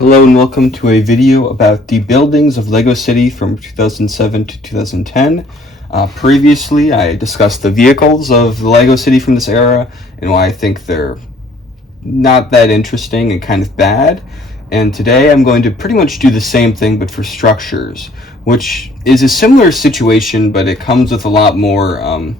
Hello and welcome to a video about the buildings of LEGO City from 2007 to 2010. Previously, I discussed the vehicles of the LEGO City from this era and why I think they're not that interesting and kind of bad. And today I'm going to pretty much do the same thing but for structures, which is a similar situation, but it comes with a lot more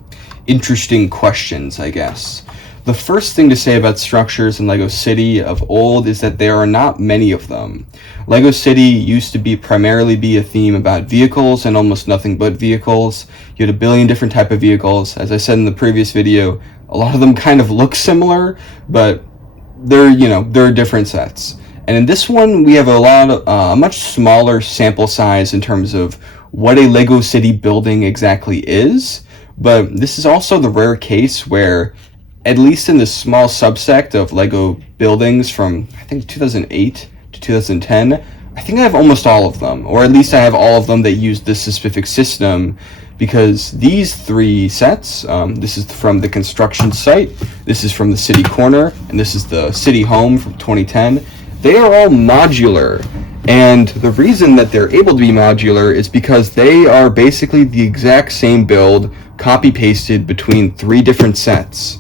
interesting questions, I guess. The first thing to say about structures in LEGO City of old is that there are not many of them. LEGO City used to primarily be a theme about vehicles and almost nothing but vehicles. You had a billion different type of vehicles. As I said in the previous video, a lot of them kind of look similar, but they're different sets. And in this one, we have a much smaller sample size in terms of what a LEGO City building exactly is. But this is also the rare case where, at least in the small subsect of LEGO buildings from, I think, 2008 to 2010, I think I have almost all of them, or at least I have all of them that use this specific system, because these three sets, this is from the construction site, this is from the city corner, and this is the city home from 2010, they are all modular. And the reason that they're able to be modular is because they are basically the exact same build, copy-pasted between three different sets.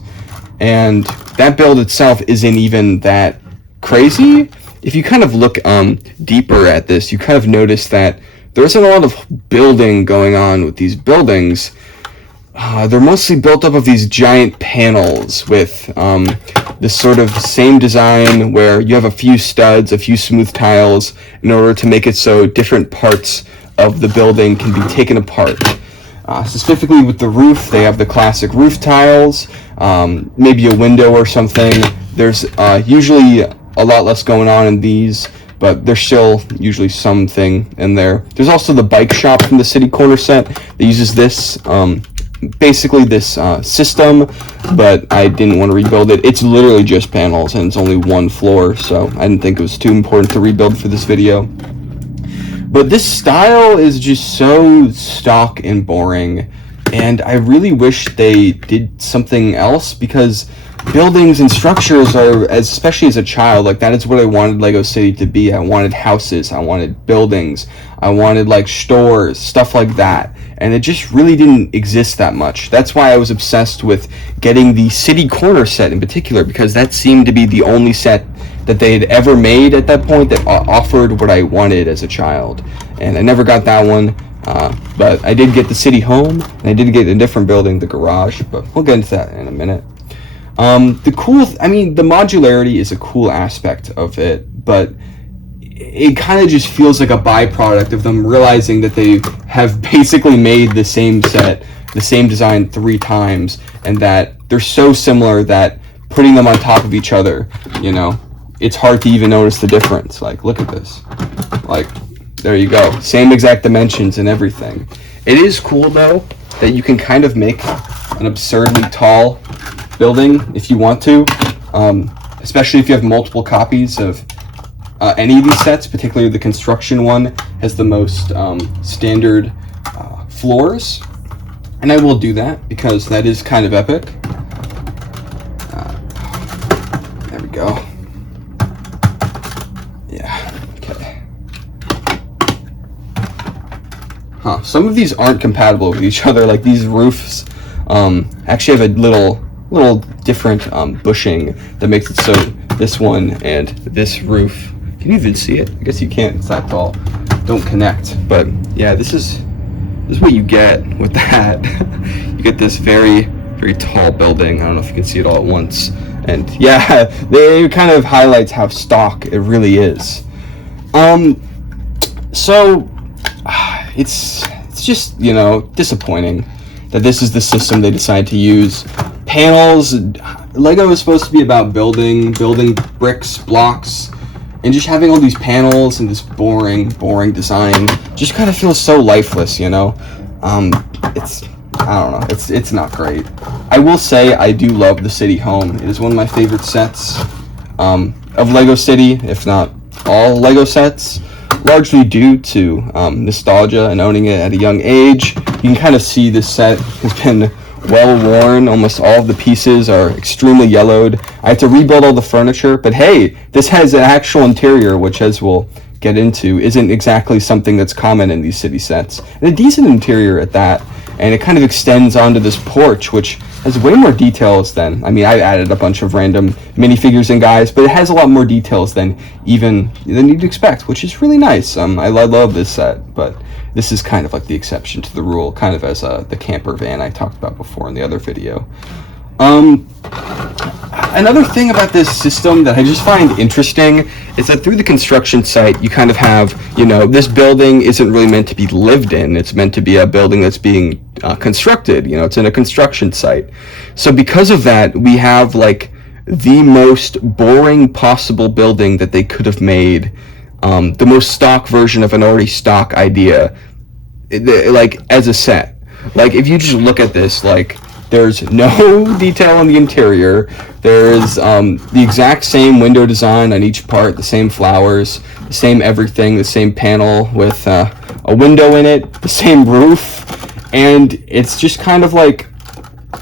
And that build itself isn't even that crazy. If you kind of look deeper at this, you kind of notice that there isn't a lot of building going on with these buildings. They're mostly built up of these giant panels with this sort of same design where you have a few studs, a few smooth tiles in order to make it so different parts of the building can be taken apart. Specifically with the roof, they have the classic roof tiles, maybe a window or something. There's usually a lot less going on in these, but there's still usually something in there. There's also the bike shop from the city corner set that uses this, basically this system, but I didn't want to rebuild it. It's literally just panels and it's only one floor, so I didn't think it was too important to rebuild for this video. But this style is just so stock and boring, and I really wish they did something else, because buildings and structures are, especially as a child, like that is what I wanted LEGO City to be. I wanted houses, I wanted buildings, I wanted like stores, stuff like that, and it just really didn't exist that much. That's why I was obsessed with getting the city corner set in particular, because that seemed to be the only set that they had ever made at that point that offered what I wanted as a child. And I never got that one, but I did get the city home, and I did get a different building, the garage, but we'll get into that in a minute. The modularity is a cool aspect of it, but it kind of just feels like a byproduct of them realizing that they have basically made the same set, the same design 3 times, and that they're so similar that putting them on top of each other, it's hard to even notice the difference. Like, look at this. Like, there you go. Same exact dimensions and everything. It is cool, though, that you can kind of make an absurdly tall building if you want to, especially if you have multiple copies of any of these sets. Particularly the construction one has the most standard floors, and I will do that because that is kind of epic. There we go. Yeah, okay. Some of these aren't compatible with each other. Like these roofs actually have a little different bushing that makes it so this one and this roof, can you even see it? I guess you can't, it's that tall, don't connect. But yeah, this is what you get with that. You get this very, very tall building. I don't know if you can see it all at once. And yeah, it kind of highlights how stock it really is. So it's just, disappointing that this is the system they decided to use. Panels, LEGO is supposed to be about building bricks, blocks, and just having all these panels and this boring design just kind of feels so lifeless, it's not great. I will say I do love the city home. It is one of my favorite sets of LEGO City, if not all LEGO sets, largely due to nostalgia and owning it at a young age. You can kind of see this set has been well worn. Almost all of the pieces are extremely yellowed. I had to rebuild all the furniture, but hey, this has an actual interior, which, as we'll get into, isn't exactly something that's common in these city sets. And a decent interior at that. And it kind of extends onto this porch, which has way more details than, I mean, I added a bunch of random minifigures and guys, but it has a lot more details than you'd expect, which is really nice. I love this set, but this is kind of like the exception to the rule, kind of as the camper van I talked about before in the other video. Another thing about this system that I just find interesting is that through the construction site, you kind of have, this building isn't really meant to be lived in. It's meant to be a building that's being constructed. It's in a construction site. So because of that, we have like the most boring possible building that they could have made, the most stock version of an already stock idea, like as a set. Like if you just look at this, like there's no detail in the interior. There's the exact same window design on each part, the same flowers, the same everything, the same panel with a window in it, the same roof, and it's just kind of like,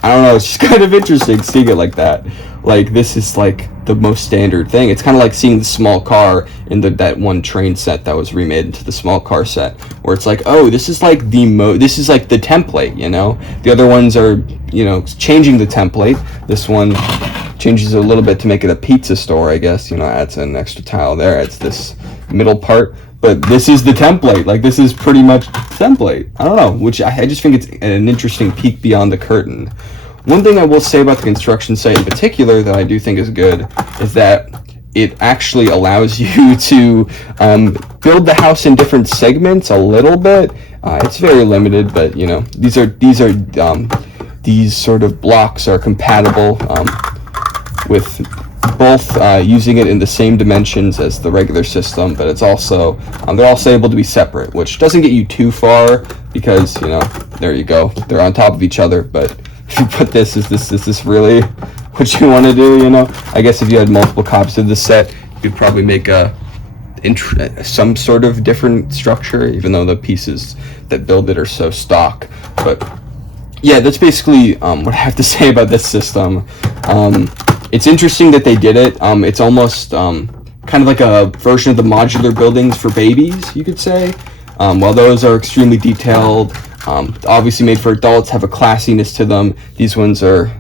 I don't know, it's just kind of interesting seeing it like that. Like this is like the most standard thing. It's kind of like seeing the small car in that one train set that was remade into the small car set, where it's like, oh, this is like this is like the template, The other ones are, changing the template. This one changes it a little bit to make it a pizza store, I guess. Adds an extra tile there. It's this middle part. But this is the template. Like this is pretty much the template. I don't know, which I just think it's an interesting peek beyond the curtain. One thing I will say about the construction site in particular that I do think is good is that it actually allows you to build the house in different segments a little bit. It's very limited, but these sort of blocks are compatible with both using it in the same dimensions as the regular system, but it's also they're also able to be separate, which doesn't get you too far because there you go, they're on top of each other. But if you put this, is this really what you want to do? I guess if you had multiple copies of this set, you'd probably make some sort of different structure, even though the pieces that build it are so stock. But yeah, that's basically what I have to say about this system. It's interesting that they did it. It's almost kind of like a version of the modular buildings for babies, you could say. While those are extremely detailed, obviously made for adults, have a classiness to them, these ones are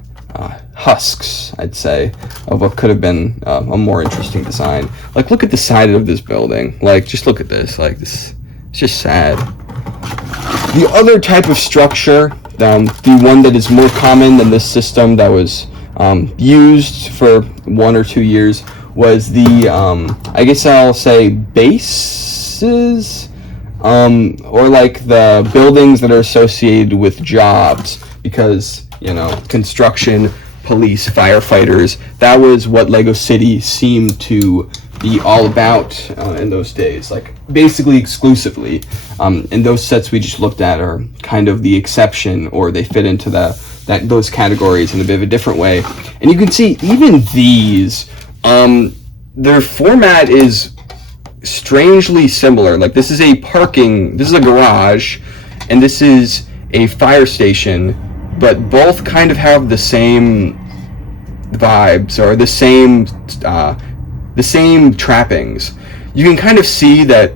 husks, I'd say, of what could have been a more interesting design. Like, look at the side of this building. Like, just look at this. Like, this, it's just sad. The other type of structure, the one that is more common than this system that was used for 1 or 2 years, was the, I guess I'll say bases, or like the buildings that are associated with jobs, because, construction, police, firefighters, that was what Lego City seemed to be all about in those days, like basically exclusively. And those sets we just looked at are kind of the exception, or they fit into those categories in a bit of a different way. And you can see even these, their format is strangely similar. Like this is a garage, and this is a fire station, but both kind of have the same vibes, or the same trappings. You can kind of see that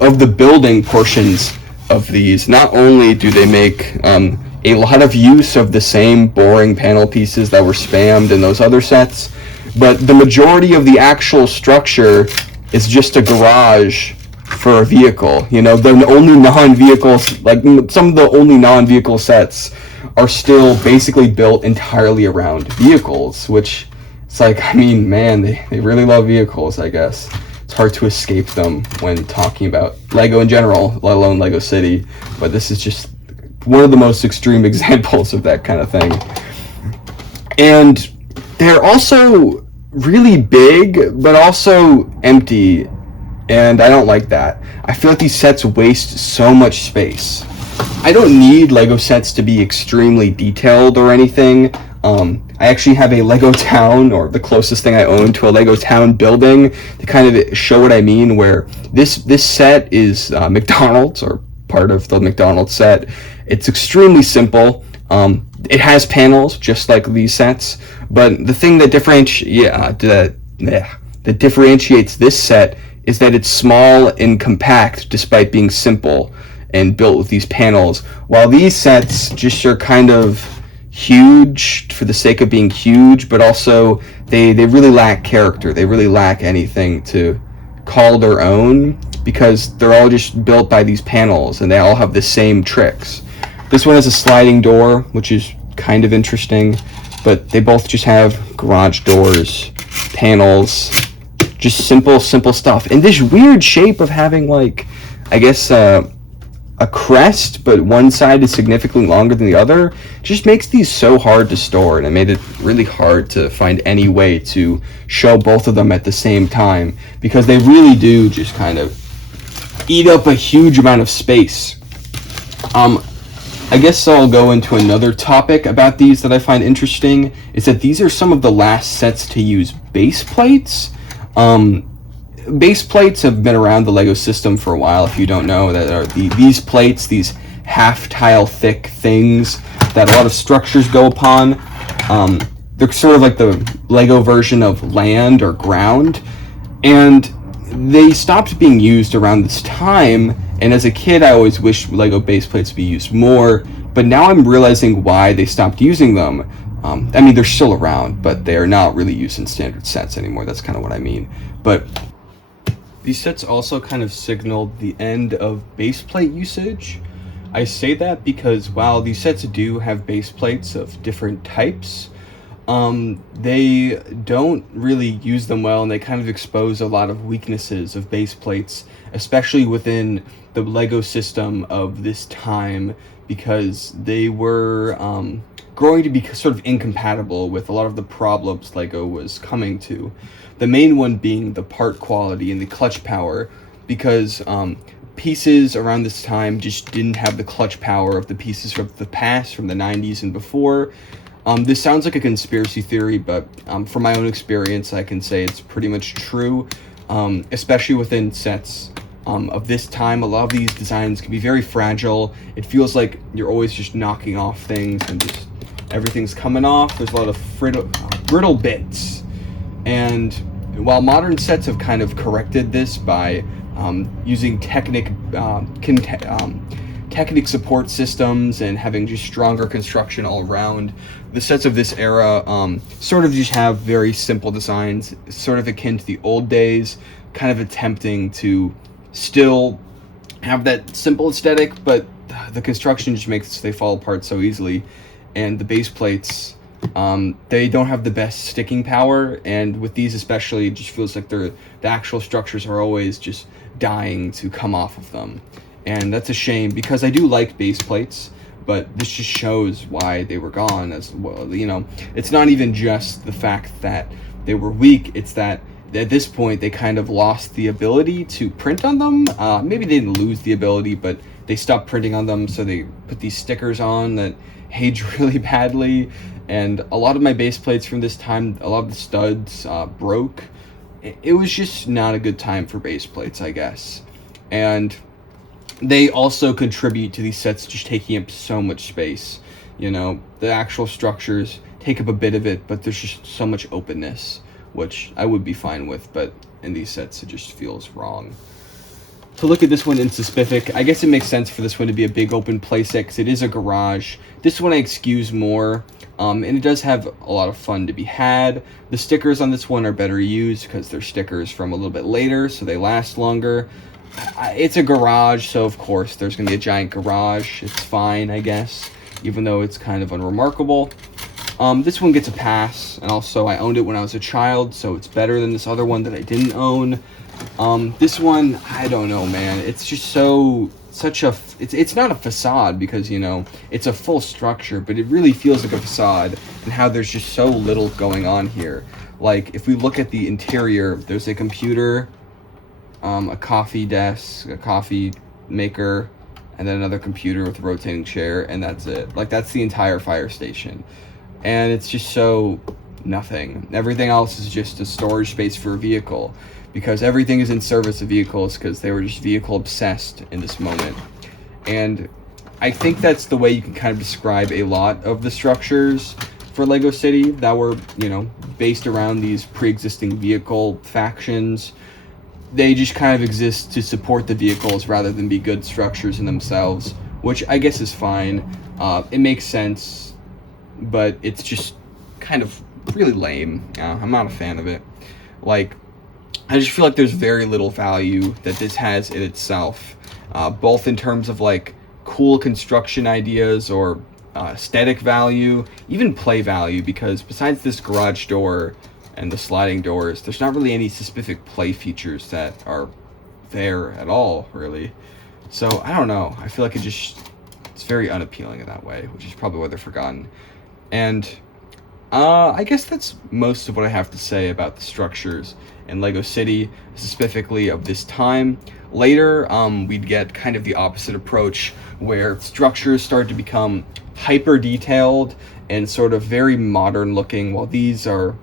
of the building portions of these, not only do they make a lot of use of the same boring panel pieces that were spammed in those other sets, but the majority of the actual structure is just a garage for a vehicle. The only non-vehicles, like some of the only non-vehicle sets, are still basically built entirely around vehicles, which it's like, I mean, man, they really love vehicles, I guess. It's hard to escape them when talking about Lego in general, let alone Lego City, but this is just one of the most extreme examples of that kind of thing. And they're also really big, but also empty, and I don't like that. I feel like these sets waste so much space. I don't need Lego sets to be extremely detailed or anything. I actually have a Lego town, or the closest thing I own to a Lego town building, to kind of show what I mean, where this set is McDonald's, or part of the McDonald's set. It's extremely simple. it has panels just like these sets, but the thing that differentiates this set is that it's small and compact despite being simple and built with these panels, while these sets just are kind of huge for the sake of being huge, but also they really lack character. They really lack anything to call their own because they're all just built by these panels and they all have the same tricks. This one has a sliding door, which is kind of interesting, but they both just have garage doors, panels, just simple stuff. And this weird shape of having, like, I guess a crest, but one side is significantly longer than the other, just makes these so hard to store, and it made it really hard to find any way to show both of them at the same time, because they really do just kind of eat up a huge amount of space. I guess I'll go into another topic about these that I find interesting, is that these are some of the last sets to use base plates. Base plates have been around the LEGO system for a while, if you don't know. That are these plates, these half-tile thick things that a lot of structures go upon. They're sort of like the LEGO version of land or ground, and they stopped being used around this time, and as a kid I always wished LEGO base plates to be used more, but now I'm realizing why they stopped using them. I mean, they're still around, but they are not really used in standard sets anymore. That's kind of what I mean. But these sets also kind of signaled the end of base plate usage. I say that because while these sets do have base plates of different types, they don't really use them well, and they kind of expose a lot of weaknesses of base plates, especially within the LEGO system of this time, because they were growing to be sort of incompatible with a lot of the problems LEGO was coming to. The main one being the part quality and the clutch power, because pieces around this time just didn't have the clutch power of the pieces from the past, from the 90s and before. This sounds like a conspiracy theory, but from my own experience, I can say it's pretty much true, especially within sets of this time. A lot of these designs can be very fragile. It feels like you're always just knocking off things and just everything's coming off. There's a lot of brittle bits. And while modern sets have kind of corrected this by using Technic support systems and having just stronger construction all around, the sets of this era sort of just have very simple designs, sort of akin to the old days, kind of attempting to still have that simple aesthetic, but the construction just makes they fall apart so easily. And the base plates, they don't have the best sticking power, and with these especially, it just feels like the actual structures are always just dying to come off of them. And that's a shame, because I do like base plates, but this just shows why they were gone as well. You know, it's not even just the fact that they were weak, it's that at this point they kind of lost the ability to print on them. Maybe they didn't lose the ability, but they stopped printing on them, so they put these stickers on that age really badly. And a lot of my base plates from this time, a lot of the studs broke. It was just not a good time for base plates, I guess. And they also contribute to these sets just taking up so much space. You know, the actual structures take up a bit of it, but there's just so much openness, which I would be fine with, but in these sets it just feels wrong. To look at this one in specific, I guess it makes sense for this one to be a big open playset because it is a garage. This one I excuse more, and it does have a lot of fun to be had. The stickers on this one are better used because they're stickers from a little bit later, so they last longer. It's a garage, so of course there's going to be a giant garage. It's fine, I guess, even though it's kind of unremarkable. This one gets a pass, and also I owned it when I was a child, so it's better than this other one that I didn't own. This one, I don't know, man. It's just it's not a facade because, you know, it's a full structure, but it really feels like a facade, and how there's just so little going on here. Like, if we look at the interior, there's a computer, a coffee desk, a coffee maker, and then another computer with a rotating chair, and that's it. Like, that's the entire fire station. And it's just so nothing. Everything else is just a storage space for a vehicle, because everything is in service of vehicles, because they were just vehicle obsessed in this moment. And I think that's the way you can kind of describe a lot of the structures for Lego City that were, based around these pre-existing vehicle factions. They just kind of exist to support the vehicles rather than be good structures in themselves, which I guess is fine. It makes sense, but it's just kind of really lame. I'm not a fan of it. Like, I just feel like there's very little value that this has in itself, both in terms of like cool construction ideas or aesthetic value, even play value, because besides this garage door and the sliding doors, there's not really any specific play features that are there at all, really. So I don't know. I feel like it's very unappealing in that way, which is probably why they're forgotten. And I guess that's most of what I have to say about the structures in Lego City, specifically of this time. Later, we'd get kind of the opposite approach, where structures start to become hyper detailed and sort of very modern looking, while these are,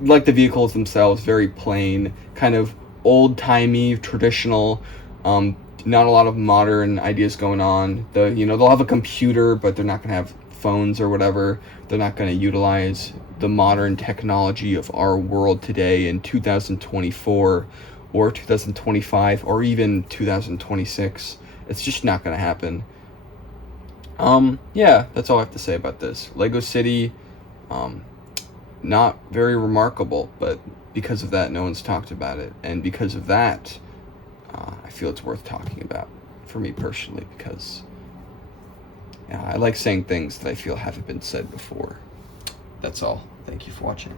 like the vehicles themselves, very plain, kind of old-timey, traditional. Not a lot of modern ideas going on. They'll have a computer, but they're not going to have phones or whatever. They're not going to utilize the modern technology of our world today in 2024 or 2025 or even 2026. It's just not going to happen. Yeah, that's all I have to say about this. Lego City, not very remarkable, but because of that, no one's talked about it. And because of that, I feel it's worth talking about for me personally, because I like saying things that I feel haven't been said before. That's all. Thank you for watching.